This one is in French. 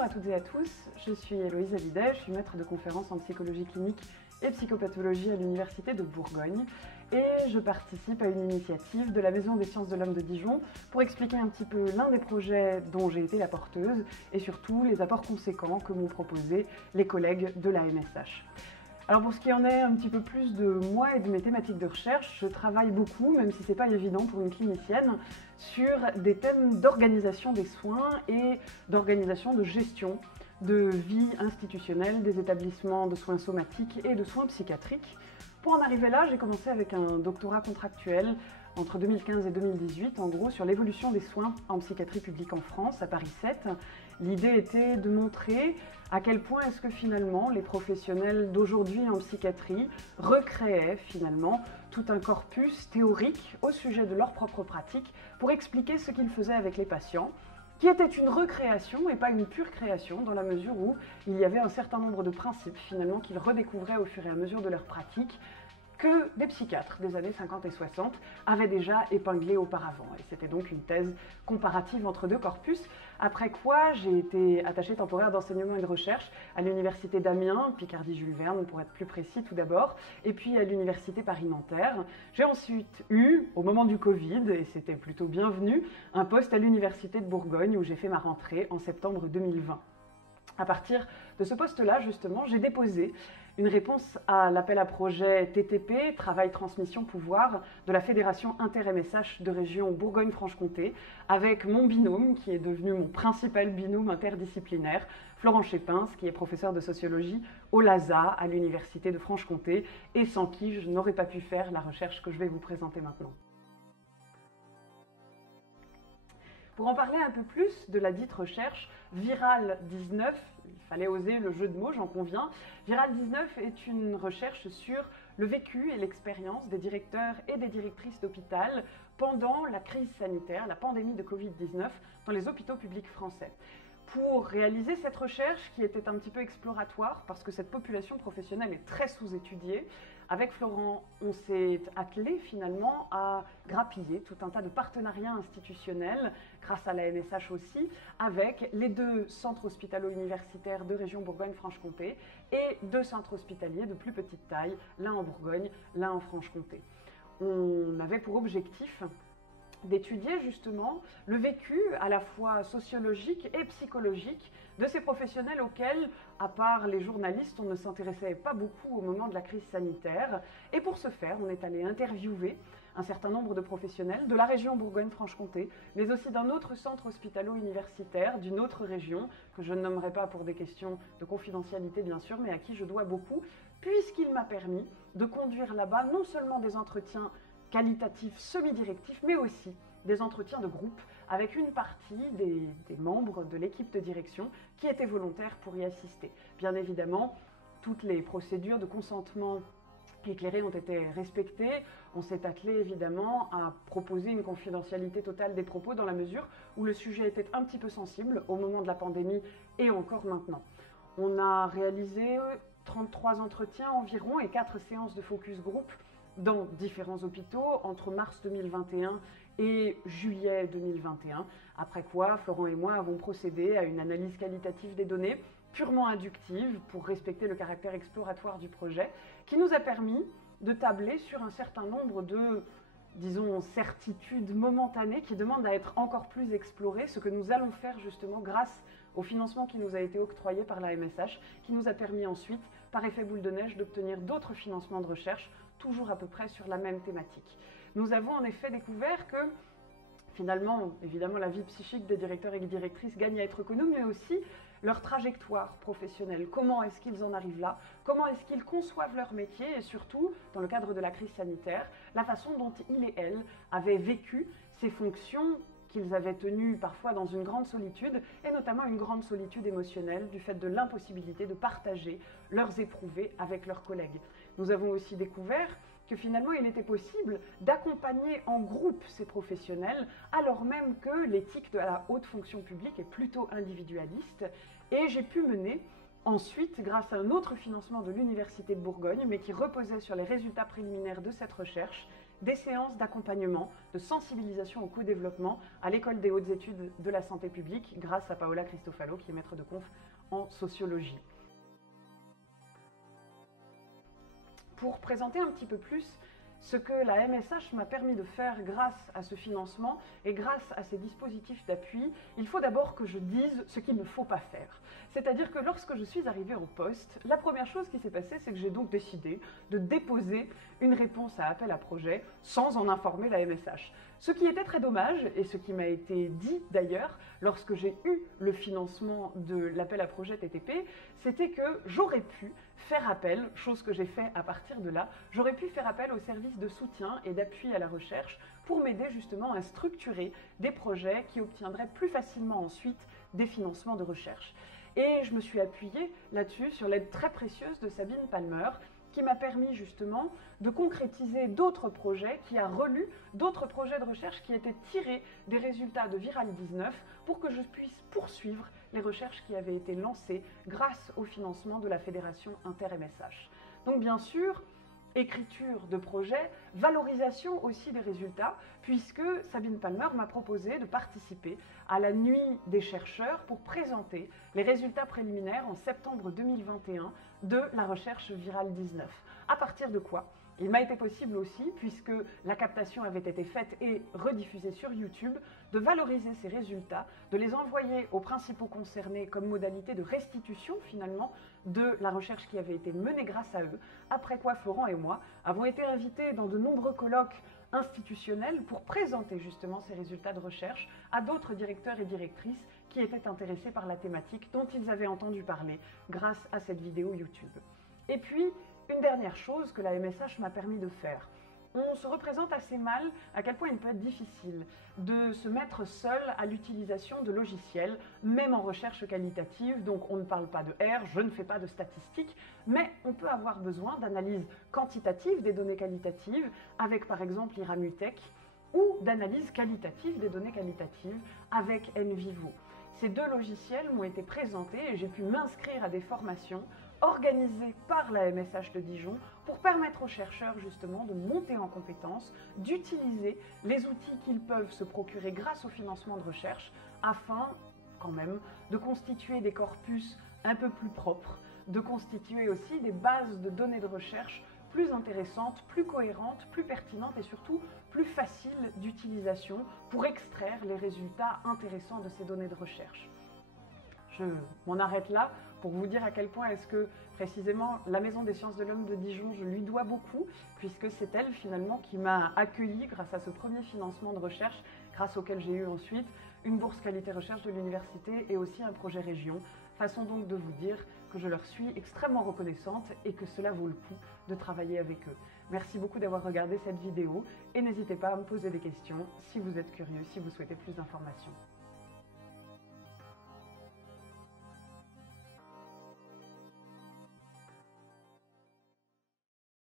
Bonjour à toutes et à tous, je suis Héloïse Hallyday, je suis maître de conférences en psychologie clinique et psychopathologie à l'Université de Bourgogne et je participe à une initiative de la Maison des sciences de l'homme de Dijon pour expliquer un petit peu l'un des projets dont j'ai été la porteuse et surtout les apports conséquents que m'ont proposés les collègues de la MSH. Alors pour ce qui en est un petit peu plus de moi et de mes thématiques de recherche, je travaille beaucoup, même si ce n'est pas évident pour une clinicienne, sur des thèmes d'organisation des soins et d'organisation de gestion de vie institutionnelle des établissements de soins somatiques et de soins psychiatriques. Pour en arriver là, j'ai commencé avec un doctorat contractuel entre 2015 et 2018, en gros, sur l'évolution des soins en psychiatrie publique en France, à Paris 7. L'idée était de montrer à quel point est-ce que finalement les professionnels d'aujourd'hui en psychiatrie recréaient finalement tout un corpus théorique au sujet de leur propre pratique pour expliquer ce qu'ils faisaient avec les patients, qui était une recréation et pas une pure création, dans la mesure où il y avait un certain nombre de principes finalement qu'ils redécouvraient au fur et à mesure de leur pratique, que des psychiatres des années 50 et 60 avaient déjà épinglé auparavant. Et c'était donc une thèse comparative entre deux corpus, après quoi j'ai été attachée temporaire d'enseignement et de recherche à l'université d'Amiens, Picardie-Jules Verne pour être plus précis tout d'abord, et puis à l'université Paris-Nanterre. J'ai ensuite eu, au moment du Covid, et c'était plutôt bienvenu, un poste à l'université de Bourgogne où j'ai fait ma rentrée en septembre 2020. À partir de ce poste-là, justement, j'ai déposé une réponse à l'appel à projet TTP, Travail, Transmission, Pouvoir, de la Fédération Inter-MSH de région Bourgogne-Franche-Comté, avec mon binôme, qui est devenu mon principal binôme interdisciplinaire, Florent Chépins, qui est professeur de sociologie au LASA, à l'Université de Franche-Comté, et sans qui je n'aurais pas pu faire la recherche que je vais vous présenter maintenant. Pour en parler un peu plus de la dite recherche, Viral 19, il fallait oser le jeu de mots, j'en conviens. Viral 19 est une recherche sur le vécu et l'expérience des directeurs et des directrices d'hôpital pendant la crise sanitaire, la pandémie de Covid-19 dans les hôpitaux publics français. Pour réaliser cette recherche qui était un petit peu exploratoire parce que cette population professionnelle est très sous-étudiée, avec Florent, on s'est attelé finalement à grappiller tout un tas de partenariats institutionnels, grâce à la MSH aussi, avec les deux centres hospitalo-universitaires de région Bourgogne-Franche-Comté et deux centres hospitaliers de plus petite taille, l'un en Bourgogne, l'un en Franche-Comté. On avait pour objectif d'étudier justement le vécu à la fois sociologique et psychologique de ces professionnels auxquels, à part les journalistes, on ne s'intéressait pas beaucoup au moment de la crise sanitaire. Et pour ce faire, on est allé interviewer un certain nombre de professionnels de la région Bourgogne-Franche-Comté, mais aussi d'un autre centre hospitalo-universitaire, d'une autre région, que je ne nommerai pas pour des questions de confidentialité bien sûr, mais à qui je dois beaucoup, puisqu'il m'a permis de conduire là-bas non seulement des entretiens qualitatifs semi-directifs, mais aussi des entretiens de groupe avec une partie des membres de l'équipe de direction qui étaient volontaires pour y assister. Bien évidemment, toutes les procédures de consentement éclairé ont été respectées. On s'est attelé évidemment à proposer une confidentialité totale des propos dans la mesure où le sujet était un petit peu sensible au moment de la pandémie et encore maintenant. On a réalisé 33 entretiens environ et 4 séances de focus group dans différents hôpitaux entre mars 2021 et juillet 2021, après quoi Florent et moi avons procédé à une analyse qualitative des données purement inductive pour respecter le caractère exploratoire du projet, qui nous a permis de tabler sur un certain nombre de, disons, certitudes momentanées qui demandent à être encore plus explorées, ce que nous allons faire justement grâce au financement qui nous a été octroyé par la MSH, qui nous a permis ensuite, par effet boule de neige, d'obtenir d'autres financements de recherche, toujours à peu près sur la même thématique. Nous avons en effet découvert que finalement, évidemment, la vie psychique des directeurs et directrices gagne à être connue, mais aussi leur trajectoire professionnelle. Comment est-ce qu'ils en arrivent là? Comment est-ce qu'ils conçoivent leur métier? Et surtout, dans le cadre de la crise sanitaire, la façon dont ils et elles avaient vécu ces fonctions qu'ils avaient tenues parfois dans une grande solitude, et notamment une grande solitude émotionnelle du fait de l'impossibilité de partager leurs éprouvés avec leurs collègues. Nous avons aussi découvert que finalement il était possible d'accompagner en groupe ces professionnels, alors même que l'éthique de la haute fonction publique est plutôt individualiste. Et j'ai pu mener ensuite, grâce à un autre financement de l'Université de Bourgogne, mais qui reposait sur les résultats préliminaires de cette recherche, des séances d'accompagnement, de sensibilisation au co-développement à l'École des hautes études de la santé publique grâce à Paola Cristofalo qui est maître de conf en sociologie. Pour présenter un petit peu plus ce que la MSH m'a permis de faire grâce à ce financement et grâce à ces dispositifs d'appui, il faut d'abord que je dise ce qu'il ne faut pas faire. C'est-à-dire que lorsque je suis arrivée au poste, la première chose qui s'est passée, c'est que j'ai donc décidé de déposer une réponse à appel à projet sans en informer la MSH. Ce qui était très dommage, et ce qui m'a été dit d'ailleurs lorsque j'ai eu le financement de l'appel à projet TTP, c'était que j'aurais pu faire appel, chose que j'ai fait à partir de là, j'aurais pu faire appel au service de soutien et d'appui à la recherche pour m'aider justement à structurer des projets qui obtiendraient plus facilement ensuite des financements de recherche. Et je me suis appuyée là-dessus sur l'aide très précieuse de Sabine Palmer, qui m'a permis justement de concrétiser d'autres projets, qui a relu d'autres projets de recherche qui étaient tirés des résultats de Viral 19 pour que je puisse poursuivre les recherches qui avaient été lancées grâce au financement de la Fédération Inter-MSH. Donc bien sûr, écriture de projet, valorisation aussi des résultats, puisque Sabine Palmer m'a proposé de participer à la nuit des chercheurs pour présenter les résultats préliminaires en septembre 2021 de la recherche Viral 19. À partir de quoi il m'a été possible aussi, puisque la captation avait été faite et rediffusée sur YouTube, de valoriser ces résultats, de les envoyer aux principaux concernés comme modalité de restitution finalement de la recherche qui avait été menée grâce à eux, après quoi Florent et moi avons été invités dans de nombreux colloques institutionnels pour présenter justement ces résultats de recherche à d'autres directeurs et directrices qui étaient intéressés par la thématique dont ils avaient entendu parler grâce à cette vidéo YouTube. Et puis, une dernière chose que la MSH m'a permis de faire. On se représente assez mal à quel point il peut être difficile de se mettre seul à l'utilisation de logiciels, même en recherche qualitative. Donc on ne parle pas de R, je ne fais pas de statistiques, mais on peut avoir besoin d'analyse quantitative des données qualitatives avec par exemple Iramutech ou d'analyse qualitative des données qualitatives avec NVivo. Ces deux logiciels m'ont été présentés et j'ai pu m'inscrire à des formations organisées par la MSH de Dijon pour permettre aux chercheurs justement de monter en compétences, d'utiliser les outils qu'ils peuvent se procurer grâce au financement de recherche afin quand même de constituer des corpus un peu plus propres, de constituer aussi des bases de données de recherche plus intéressantes, plus cohérentes, plus pertinentes et surtout plus faciles d'utilisation pour extraire les résultats intéressants de ces données de recherche. Je m'en arrête là pour vous dire à quel point est-ce que précisément la Maison des Sciences de l'Homme de Dijon, je lui dois beaucoup, puisque c'est elle finalement qui m'a accueilli grâce à ce premier financement de recherche, grâce auquel j'ai eu ensuite une bourse qualité recherche de l'université et aussi un projet région. Façon donc de vous dire que je leur suis extrêmement reconnaissante et que cela vaut le coup de travailler avec eux. Merci beaucoup d'avoir regardé cette vidéo et n'hésitez pas à me poser des questions si vous êtes curieux, si vous souhaitez plus d'informations.